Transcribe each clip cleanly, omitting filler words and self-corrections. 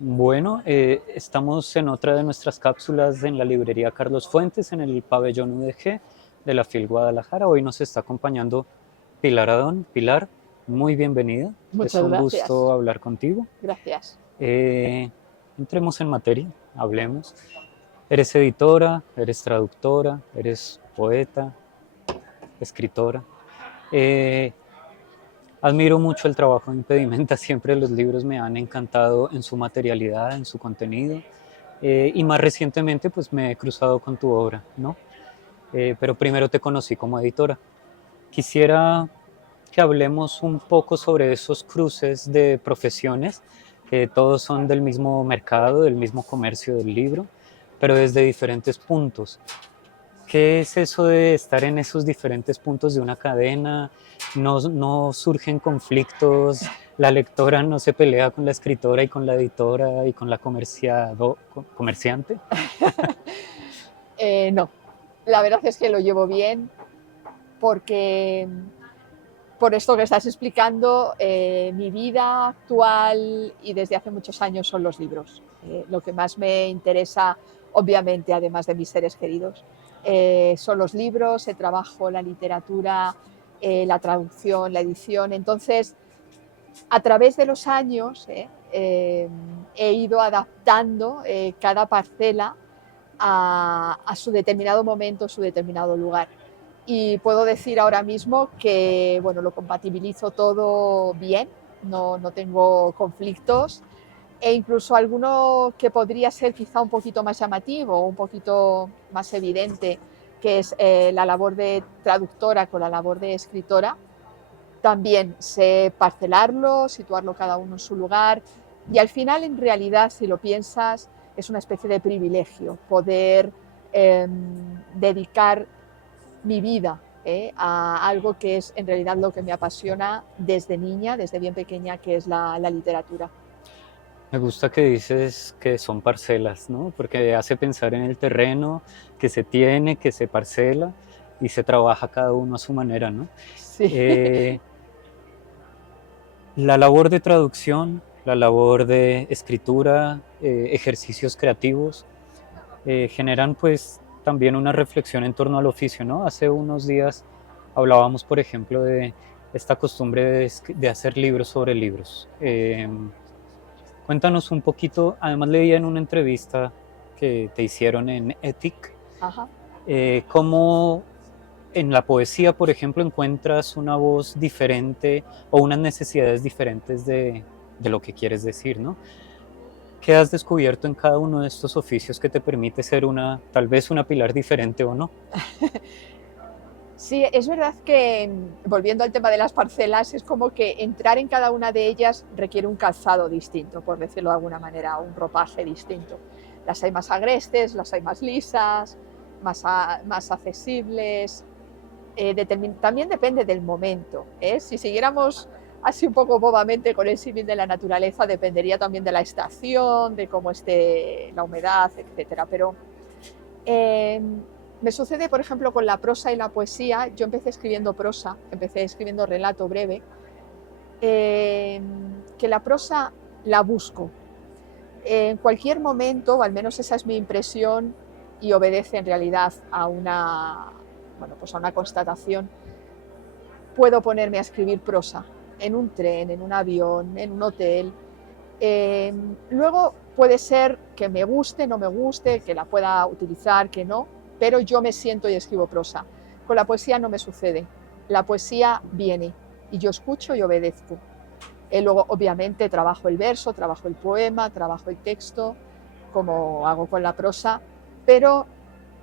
Bueno, estamos en otra de nuestras cápsulas en la librería Carlos Fuentes, en el pabellón UDG de la FIL Guadalajara. Hoy nos está acompañando Pilar Adón. Pilar, muy bienvenida. Es Muchas un gracias. gusto hablar contigo. Gracias. Eh, Entremos en materia, hablemos. Eres editora, eres traductora, eres poeta, escritora. Eh, Admiro mucho el trabajo de Impedimenta, siempre los libros me han encantado en su materialidad, en su contenido, y más recientemente pues me he cruzado con tu obra, ¿no? Pero primero te conocí como editora. Quisiera que hablemos un poco sobre esos cruces de profesiones, que todos son del mismo mercado, del mismo comercio del libro, pero desde diferentes puntos. ¿Qué es eso de estar en esos diferentes puntos de una cadena? No surgen conflictos, la lectora no se pelea con la escritora y con la editora y con la comerciante. No, la verdad es que lo llevo bien porque por esto que estás explicando, mi vida actual y desde hace muchos años son los libros. Lo que más me interesa, obviamente, además de mis seres queridos, son los libros, el trabajo, la literatura, la traducción, la edición. Entonces, a través de los años he ido adaptando cada parcela a su determinado momento, su determinado lugar. Y puedo decir ahora mismo que bueno, lo compatibilizo todo bien, no tengo conflictos e incluso alguno que podría ser quizá un poquito más llamativo, un poquito más evidente, que es la labor de traductora con la labor de escritora. También sé parcelarlo, situarlo cada uno en su lugar y al final, en realidad, si lo piensas, es una especie de privilegio poder dedicar mi vida a algo que es en realidad lo que me apasiona desde niña, desde bien pequeña, que es la literatura. Me gusta que dices que son parcelas, ¿no? Porque hace pensar en el terreno que se tiene, que se parcela y se trabaja cada uno a su manera, ¿no? Sí. Eh, la labor de traducción, la labor de escritura, ejercicios creativos, generan pues también una reflexión en torno al oficio, ¿no? Hace unos días hablábamos, por ejemplo, de esta costumbre de hacer libros sobre libros. Cuéntanos un poquito, además leía en una entrevista que te hicieron en Ethic, Ajá. cómo en la poesía, por ejemplo, encuentras una voz diferente o unas necesidades diferentes de lo que quieres decir, ¿no? ¿Qué has descubierto en cada uno de estos oficios que te permite ser una, tal vez una Pilar diferente o no? Sí, es verdad que, volviendo al tema de las parcelas, es como que entrar en cada una de ellas requiere un calzado distinto, por decirlo de alguna manera, un ropaje distinto. Las hay más agrestes, las hay más lisas, más accesibles. También depende del momento. Si siguiéramos así un poco bobamente con el símil de la naturaleza, dependería también de la estación, de cómo esté la humedad, etcétera. Pero eh, me sucede, por ejemplo, con la prosa y la poesía. Yo empecé escribiendo prosa, empecé escribiendo relato breve, eh, que la prosa la busco. En cualquier momento, o al menos esa es mi impresión, y obedece en realidad a bueno, pues a una constatación, puedo ponerme a escribir prosa en un tren, en un avión, en un hotel. Luego puede ser que me guste, no me guste, que la pueda utilizar, que no, pero yo me siento y escribo prosa. Con la poesía no me sucede. La poesía viene y yo escucho y obedezco. Luego, obviamente, trabajo el verso, trabajo el poema, trabajo el texto, como hago con la prosa, pero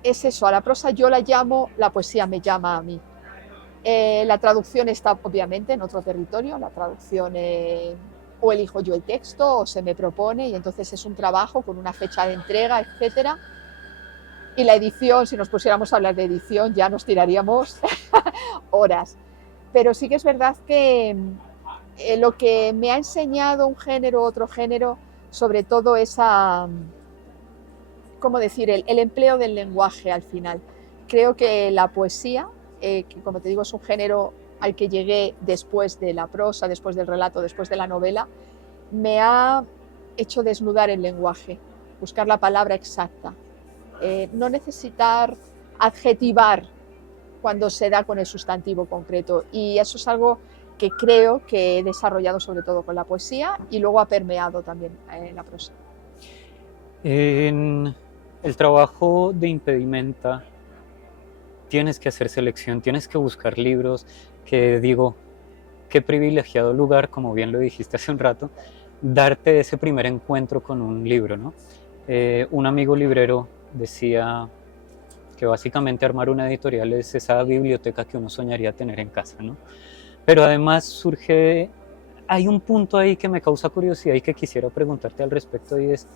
es eso, a la prosa yo la llamo, la poesía me llama a mí. La traducción está obviamente en otro territorio, la traducción o elijo yo el texto o se me propone y entonces es un trabajo con una fecha de entrega, etcétera. Y la edición, si nos pusiéramos a hablar de edición, ya nos tiraríamos horas. Pero sí que es verdad que lo que me ha enseñado un género, otro género, sobre todo es ¿cómo decir?, el empleo del lenguaje al final. Creo que la poesía, que como te digo es un género al que llegué después de la prosa, después del relato, después de la novela, me ha hecho desnudar el lenguaje, buscar la palabra exacta, no necesitar adjetivar cuando se da con el sustantivo concreto. Y eso es algo que creo que he desarrollado sobre todo con la poesía y luego ha permeado también en la prosa. En el trabajo de impedimenta tienes que hacer selección, tienes que buscar libros que digo, qué privilegiado lugar, como bien lo dijiste hace un rato, darte ese primer encuentro con un libro, ¿no? Un amigo librero decía que básicamente armar una editorial es esa biblioteca que uno soñaría tener en casa, ¿no? Pero además hay un punto ahí que me causa curiosidad y que quisiera preguntarte al respecto, y es,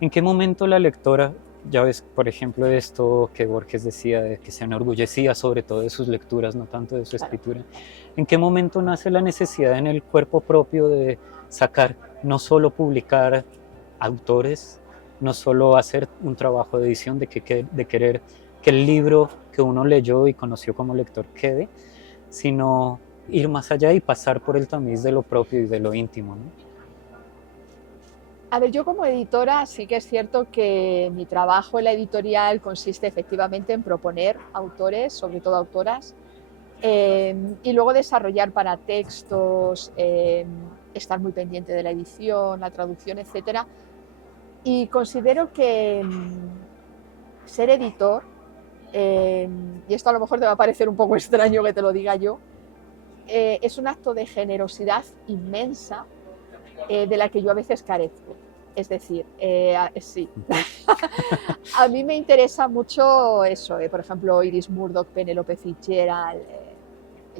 ¿en qué momento la lectora, ya ves, por ejemplo, esto que Borges decía, de que se enorgullecía sobre todo de sus lecturas, no tanto de su escritura, ¿en qué momento nace la necesidad en el cuerpo propio de sacar, no solo publicar autores, no solo hacer un trabajo de edición, de querer que el libro que uno leyó y conoció como lector quede, sino ir más allá y pasar por el tamiz de lo propio y de lo íntimo, ¿no? A ver, yo como editora sí que es cierto que mi trabajo en la editorial consiste efectivamente en proponer autores, sobre todo autoras, y luego desarrollar para textos, estar muy pendiente de la edición, la traducción, etcétera. Y considero que ser editor, y esto a lo mejor te va a parecer un poco extraño que te lo diga yo, es un acto de generosidad inmensa de la que yo a veces carezco. Es decir, sí, a mí me interesa mucho eso, por ejemplo, Iris Murdoch, Penelope Fitzgerald,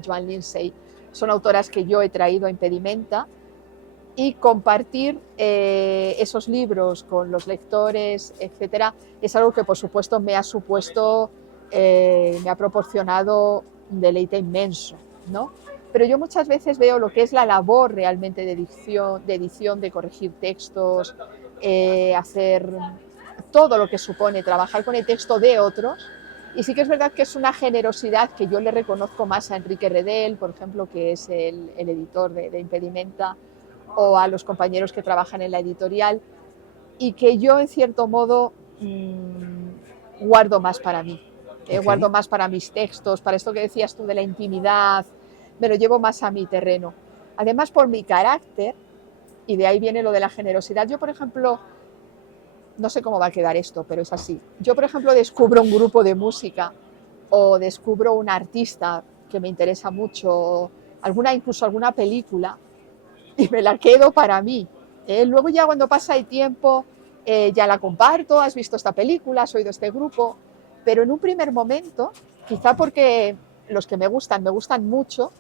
Joan Lindsay, son autoras que yo he traído a Impedimenta, y compartir esos libros con los lectores, etcétera, es algo que por supuesto me ha proporcionado un deleite inmenso, ¿no? Pero yo muchas veces veo lo que es la labor realmente de edición, de corregir textos, hacer todo lo que supone trabajar con el texto de otros. Y sí que es verdad que es una generosidad que yo le reconozco más a Enrique Redel, por ejemplo, que es el editor de Impedimenta, o a los compañeros que trabajan en la editorial, y que yo en cierto modo guardo más para mí, guardo más para mis textos, para esto que decías tú de la intimidad, me lo llevo más a mi terreno. Además, por mi carácter, y de ahí viene lo de la generosidad, yo por ejemplo, no sé cómo va a quedar esto, pero es así, yo por ejemplo descubro un grupo de música o descubro un artista que me interesa mucho, incluso alguna película, y me la quedo para mí. Luego ya cuando pasa el tiempo ya la comparto, has visto esta película, has oído este grupo, pero en un primer momento, quizá porque los que me gustan mucho,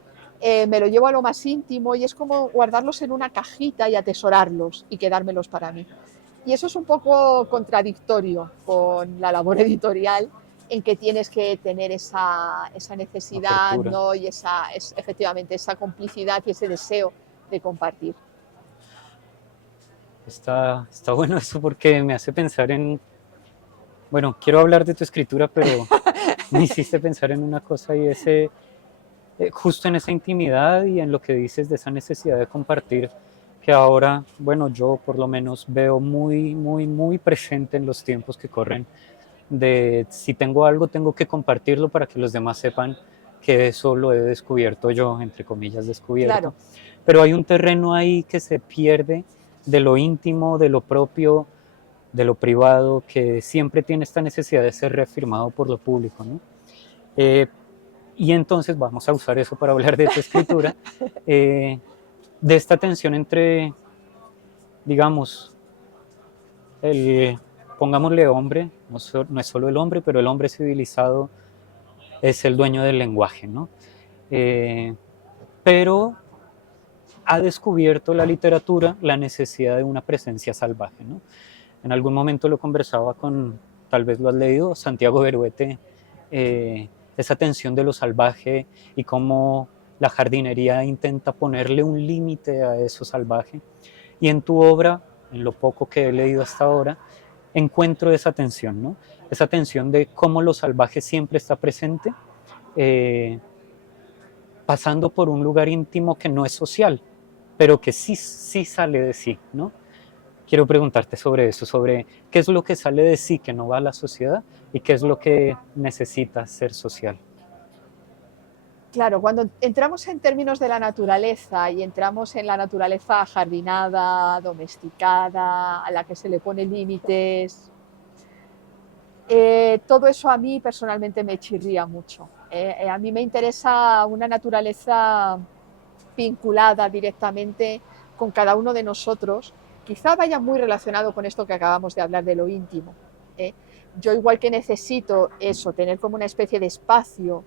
me lo llevo a lo más íntimo y es como guardarlos en una cajita y atesorarlos y quedármelos para mí. Y eso es un poco contradictorio con la labor editorial, en que tienes que tener esa necesidad, ¿no? Y efectivamente esa complicidad y ese deseo de compartir. Está bueno eso porque me hace pensar en, bueno, quiero hablar de tu escritura, pero me hiciste pensar en una cosa, y justo en esa intimidad y en lo que dices de esa necesidad de compartir, que ahora, bueno, yo por lo menos veo muy, muy, muy presente en los tiempos que corren, de si tengo algo tengo que compartirlo para que los demás sepan que eso lo he descubierto yo, entre comillas descubierto. Claro. Pero hay un terreno ahí que se pierde de lo íntimo, de lo propio, de lo privado, que siempre tiene esta necesidad de ser reafirmado por lo público, ¿no? Y entonces vamos a usar eso para hablar de tu escritura, de esta tensión entre, digamos, pongámosle hombre, no es solo el hombre, pero el hombre civilizado es el dueño del lenguaje, ¿no? Pero ha descubierto la literatura la necesidad de una presencia salvaje, ¿no? En algún momento lo conversaba con, tal vez lo has leído, Santiago Beruete, esa tensión de lo salvaje y cómo la jardinería intenta ponerle un límite a eso salvaje. Y en tu obra, en lo poco que he leído hasta ahora, encuentro esa tensión, ¿no? Esa tensión de cómo lo salvaje siempre está presente, pasando por un lugar íntimo que no es social, pero que sí sale de sí, ¿no? quiero preguntarte sobre eso, sobre qué es lo que sale de sí que no va a la sociedad y qué es lo que necesita ser social. Claro, cuando entramos en términos de la naturaleza y entramos en la naturaleza ajardinada, domesticada, a la que se le pone límites, todo eso a mí personalmente me chirría mucho. A mí me interesa una naturaleza vinculada directamente con cada uno de nosotros, quizá vaya muy relacionado con esto que acabamos de hablar de lo íntimo. ¿eh? Yo igual que necesito eso, tener como una especie de espacio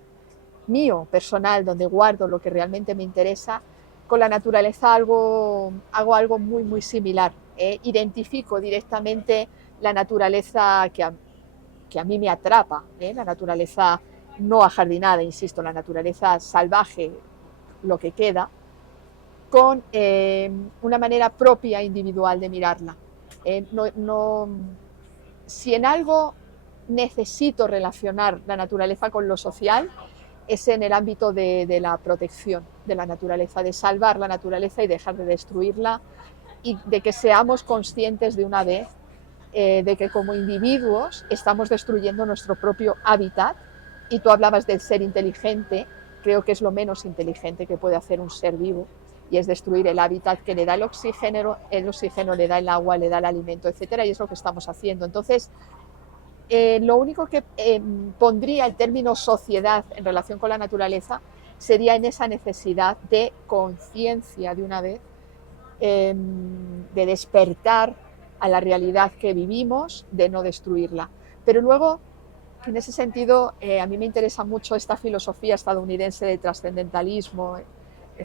mío, personal, donde guardo lo que realmente me interesa, con la naturaleza hago algo muy, muy similar. Identifico directamente la naturaleza que a mí me atrapa, la naturaleza no ajardinada, insisto, la naturaleza salvaje, lo que queda, con una manera propia, individual de mirarla. Si en algo necesito relacionar la naturaleza con lo social, es en el ámbito de la protección de la naturaleza, de salvar la naturaleza y dejar de destruirla, y de que seamos conscientes de una vez de que como individuos estamos destruyendo nuestro propio hábitat. Y tú hablabas del ser inteligente, creo que es lo menos inteligente que puede hacer un ser vivo, y es destruir el hábitat que le da el oxígeno le da el agua, le da el alimento, etcétera, y es lo que estamos haciendo. Entonces, lo único que pondría el término sociedad en relación con la naturaleza sería en esa necesidad de conciencia de una vez, de despertar a la realidad que vivimos, de no destruirla. Pero luego, en ese sentido, a mí me interesa mucho esta filosofía estadounidense de trascendentalismo,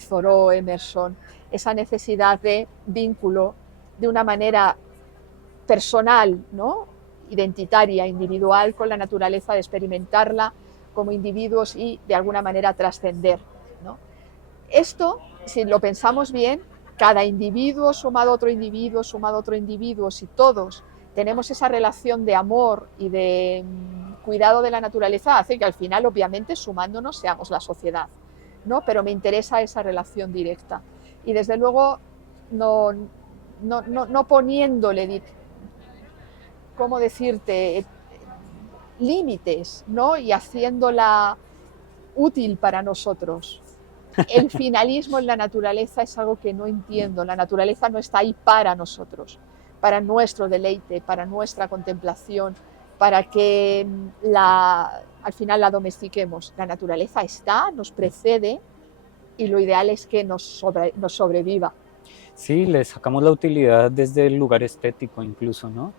Thoreau, Emerson, esa necesidad de vínculo de una manera personal, ¿no? Identitaria, individual con la naturaleza, de experimentarla como individuos y de alguna manera trascender, ¿no? Esto, si lo pensamos bien, cada individuo sumado a otro individuo, sumado a otro individuo, si todos tenemos esa relación de amor y de cuidado de la naturaleza, hace que al final, obviamente, sumándonos seamos la sociedad, ¿no? Pero me interesa esa relación directa. Y desde luego, no poniéndole, ¿cómo decirte?, límites, ¿no? Y haciéndola útil para nosotros. El finalismo en la naturaleza es algo que no entiendo. La naturaleza no está ahí para nosotros, para nuestro deleite, para nuestra contemplación, para que al final la domestiquemos. La naturaleza está, nos precede, y lo ideal es que nos sobreviva. Sí, le sacamos la utilidad desde el lugar estético incluso, ¿no?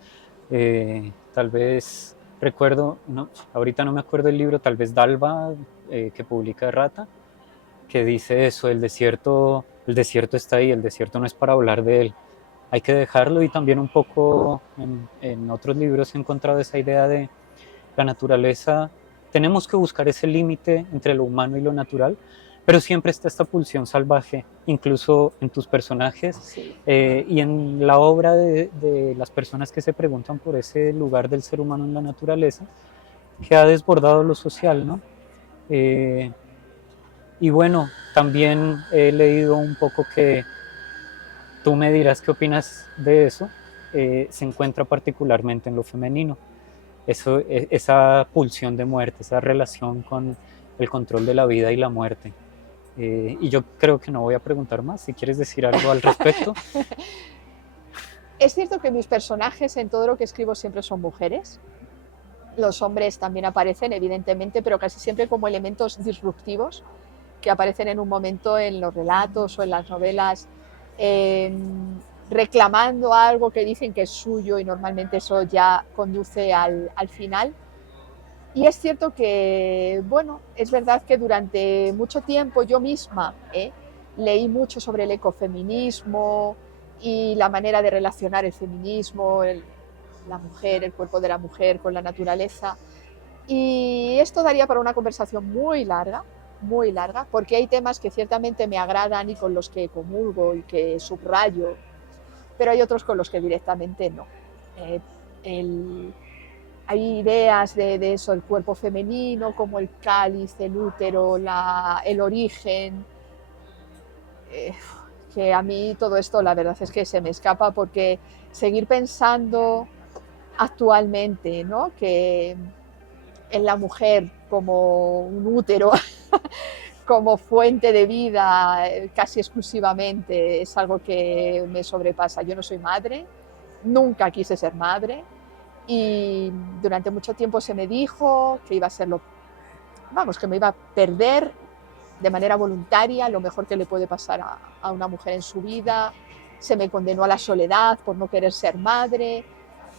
Tal vez recuerdo, no, ahorita no me acuerdo el libro, tal vez Dalva, que publica Rata, que dice eso, el desierto está ahí, el desierto no es para hablar de él, hay que dejarlo. Y también un poco en otros libros he encontrado esa idea de la naturaleza, tenemos que buscar ese límite entre lo humano y lo natural, pero siempre está esta pulsión salvaje, incluso en tus personajes, Sí. y en la obra de las personas que se preguntan por ese lugar del ser humano en la naturaleza, que ha desbordado lo social, ¿no? Y bueno, también he leído un poco que tú me dirás qué opinas de eso, se encuentra particularmente en lo femenino. Esa pulsión de muerte, esa relación con el control de la vida y la muerte. Y yo creo que no voy a preguntar más. Si quieres decir algo al respecto. Es cierto que mis personajes en todo lo que escribo siempre son mujeres. Los hombres también aparecen, evidentemente, pero casi siempre como elementos disruptivos que aparecen en un momento en los relatos o en las novelas, reclamando algo que dicen que es suyo, y normalmente eso ya conduce al final. Y es cierto que, bueno, es verdad que durante mucho tiempo yo misma leí mucho sobre el ecofeminismo y la manera de relacionar el feminismo, la mujer, el cuerpo de la mujer con la naturaleza. Y esto daría para una conversación muy larga, porque hay temas que ciertamente me agradan y con los que comulgo y que subrayo, pero hay otros con los que directamente no. Hay ideas de eso, el cuerpo femenino, como el cáliz, el útero, el origen. que a mí todo esto la verdad es que se me escapa, porque seguir pensando actualmente, ¿no?, que en la mujer como un útero, como fuente de vida casi exclusivamente, es algo que me sobrepasa. Yo no soy madre, nunca quise ser madre, y durante mucho tiempo se me dijo que iba a ser vamos, que me iba a perder de manera voluntaria lo mejor que le puede pasar a una mujer en su vida. Se me condenó a la soledad por no querer ser madre.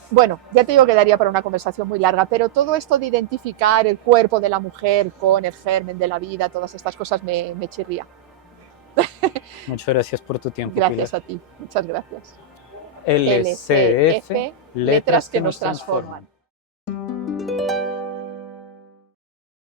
Bueno, ya te digo que daría para una conversación muy larga, pero todo esto de identificar el cuerpo de la mujer con el germen de la vida, todas estas cosas me chirría. Muchas gracias por tu tiempo, Pilar. Gracias a ti, muchas gracias. LCF, LCF, letras que nos transforman.